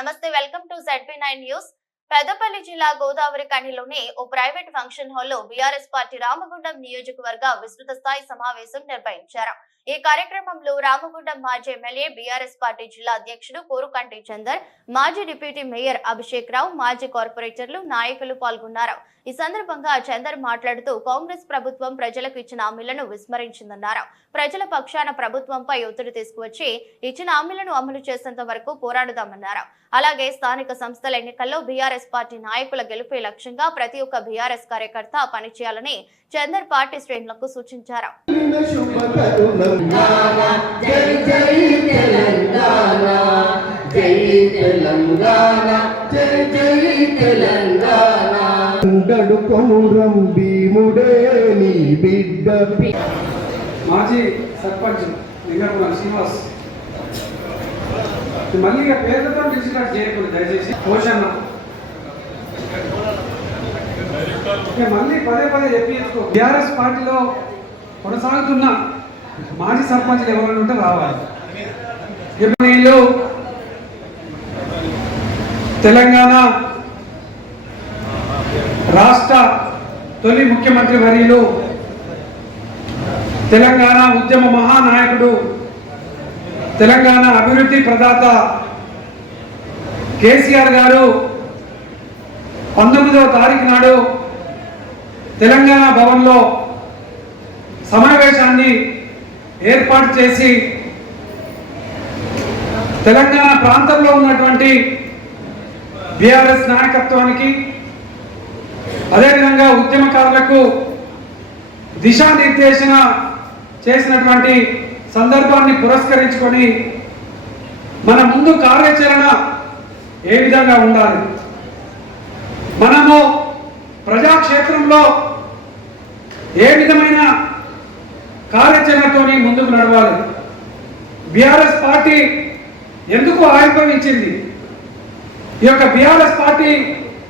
నమస్తే welcome to ZB nine news. Peddapalli జిల్లా గోదావరి కణిలోని ఓ ప్రైవేట్ ఫంక్షన్ హాల్లో బీఆర్ఎస్ పార్టీ రామగుండం నియోజకవర్గ విస్తృత స్థాయి సమావేశం నిర్వహించారు. ఈ కార్యక్రమంలో రామగుండం మాజీ ఎమ్మెల్యే బీఆర్ఎస్ పార్టీ జిల్లా అధ్యక్షుడు కోరుకంటి చందర్ మాజీ డిప్యూటీ మేయర్ అభిషేక్ రావు మాజీ కార్పొరేటర్లు నాయకులు పాల్గొన్నారు. ఈ సందర్భంగా చందర్ మాట్లాడుతూ కాంగ్రెస్ ప్రభుత్వం ప్రజలకు ఇచ్చిన హామీలను విస్మరించిందన్నారు. ప్రజల పక్షాన ప్రభుత్వంపై ఒత్తిడి తీసుకువచ్చి ఇచ్చిన హామీలను అమలు చేసేంత వరకు పోరాడుదామన్నారు. అలాగే స్థానిక సంస్థల ఎన్నికల్లో బీఆర్ఎస్ బీఆర్ఎస్ పార్టీ నాయకుల గెలుపే లక్ష్యంగా ప్రతి ఒక్క బీఆర్ఎస్ కార్యకర్త పనిచేయాలని చందర్ పార్టీ శ్రేణులకు సూచించారు. మాజీ సర్పంచ్ లింగపురం శ్రీనివాస్. మళ్ళీ ఇక పేరుతో చేయకూడదు దయచేసి. పోషణ మళ్ళీ పదే పదే చెప్పేసుకో టీఆర్ఎస్ పార్టీలో కొనసాగుతున్న మాజీ సర్పంచ్లు ఎవరైనా ఉంటే రావాలి. ఇప్పుడు తెలంగాణ రాష్ట్ర తొలి ముఖ్యమంత్రి వర్యులు తెలంగాణ ఉద్యమ మహానాయకుడు తెలంగాణ అభివృద్ధి ప్రదాత కేసీఆర్ గారు పంతొమ్మిదవ తారీఖు నాడు తెలంగాణ భవన్లో సమావేశాన్ని ఏర్పాటు చేసి తెలంగాణ ప్రాంతంలో ఉన్నటువంటి బీఆర్ఎస్ నాయకత్వానికి అదేవిధంగా ఉద్యమకారులకు దిశానిర్దేశన చేసినటువంటి సందర్భాన్ని పురస్కరించుకొని మన ముందు కార్యాచరణ ఏ విధంగా ఉండాలి? మనము ప్రజాక్షేత్రంలో ఏ విధమైన కార్యాచరణతోని ముందుకు నడవాలి? బీఆర్ఎస్ పార్టీ ఎందుకు ఆవిర్భవించింది? ఈ యొక్క బీఆర్ఎస్ పార్టీ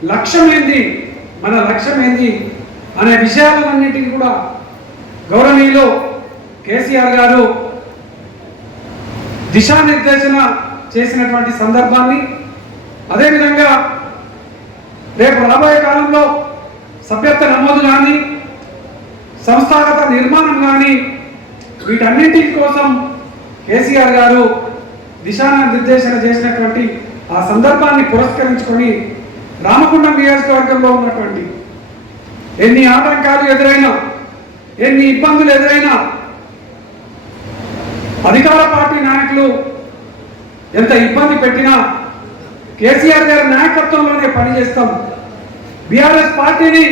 లక్ష్యం ఏంది? మన లక్ష్యం ఏంది? అనే విషయాలన్నింటినీ కూడా గౌరవనీయులు కేసీఆర్ గారు దిశానిర్దేశన చేసినటువంటి సందర్భాన్ని అదేవిధంగా రేపు రాబోయే కాలంలో సభ్యత్వ నమోదు కానీ సంస్థాగత నిర్మాణం కానీ వీటన్నింటి కోసం కేసీఆర్ గారు దిశానిర్దేశన చేసినటువంటి ఆ సందర్భాన్ని పురస్కరించుకొని రామకుండం నియోజకవర్గంలో ఉన్నటువంటి ఎన్ని ఆటంకాలు ఎదురైనా ఎన్ని ఇబ్బందులు ఎదురైనా అధికార పార్టీ నాయకులు ఎంత ఇబ్బంది పెట్టినా కేసీఆర్ గారి నాయకత్వంలోనే పనిచేస్తాం. బీఆర్ఎస్ పార్టీని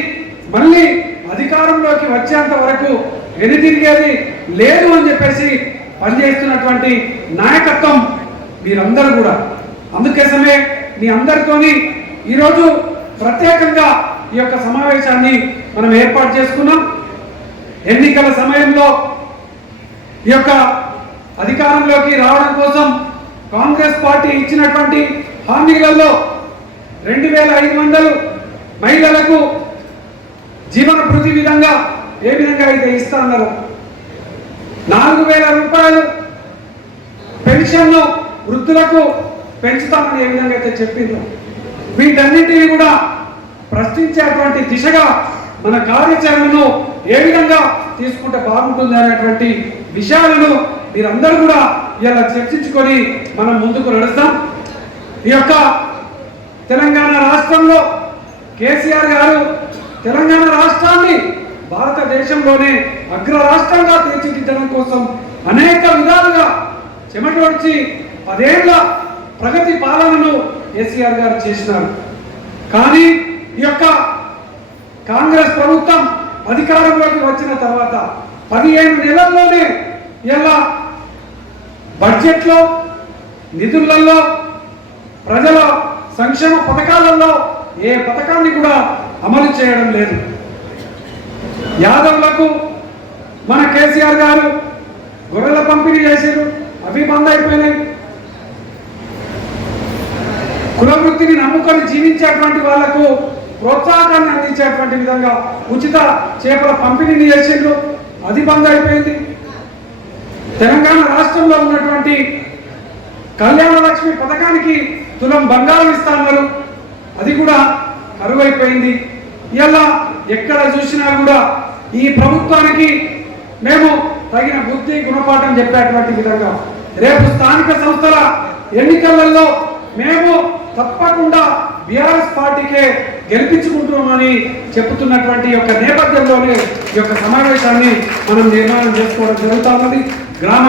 మళ్ళీ అధికారంలోకి వచ్చేంత వరకు వెనుతిరిగేది లేదు అని చెప్పేసి పనిచేస్తున్నటువంటి నాయకత్వం మీరందరూ కూడా. అందుకోసమే మీ అందరితోని ఈరోజు ప్రత్యేకంగా ఈ యొక్క సమావేశాన్ని మనం ఏర్పాటు చేసుకున్నాం. ఎన్నికల సమయంలో ఈ యొక్క అధికారంలోకి రావడం కోసం కాంగ్రెస్ పార్టీ ఇచ్చినటువంటి హామీలలో రెండు వేల ఐదు వందలు మహిళలకు జీవన ప్రతి విధంగా ఏ విధంగా అయితే ఇస్తా అన్నారు నాలుగు వేల రూపాయలు పెన్షన్ను వృద్ధులకు పెంచుతామని ఏ విధంగా అయితే చెప్పిందో వీటన్నింటినీ కూడా ప్రశ్నించేటువంటి దిశగా మన కార్యాచరణను ఏ విధంగా తీసుకుంటే బాగుంటుంది అనేటువంటి విషయాలను మీరందరూ కూడా ఇలా చర్చించుకొని మనం ముందుకు నడుస్తాం. ఈ యొక్క తెలంగాణ రాష్ట్రంలో కేసీఆర్ గారు తెలంగాణ రాష్ట్రాన్ని భారతదేశంలోనే అగ్ర రాష్ట్రంగా తీర్చిదిద్దడం కోసం అనేక విధాలుగా చెమటొడిచి పదేళ్ళ ప్రగతి పాలనను కేసీఆర్ గారు చేసినారు. కానీ ఈ యొక్క కాంగ్రెస్ ప్రభుత్వం అధికారంలోకి వచ్చిన తర్వాత పదిహేను నెలల్లోనే ఇలా బడ్జెట్లో నిధులలో ప్రజల సంక్షేమ పథకాలలో ఏ పథకాన్ని కూడా అమలు చేయడం లేదు. యాదవులకు మన కేసీఆర్ గారు గొర్రెల పంపిణీ చేశారు. అవి బంద్ అయిపోయినాయి. కులవృత్తిని నమ్ముకొని జీవించేటువంటి వాళ్ళకు ప్రోత్సాహాన్ని అందించేటువంటి విధంగా ఉచిత చేపల పంపిణీని చేసిండ్రు. అది బంద్ అయిపోయింది. తెలంగాణ రాష్ట్రంలో ఉన్నటువంటి కళ్యాణ లక్ష్మి పథకానికి తులం బంగారం ఇస్తున్నారు అది కూడా కరువైపోయింది. ఇలా ఎక్కడ చూసినా కూడా ఈ ప్రభుత్వానికి మేము తగిన బుద్ధి గుణపాఠం చెప్పేటువంటి విధంగా. రేపు స్థానిక సంస్థల ఎన్నికలలో మేము తప్పకుండా బీఆర్ఎస్ పార్టీకే గెలిపించుకుంటున్నామని చెబుతున్నటువంటి యొక్క నేపథ్యంలోనే ఈ యొక్క సమావేశాన్ని మనం నిర్మాణం చేసుకోవడం జరుగుతామని ఉన్నది. గ్రామ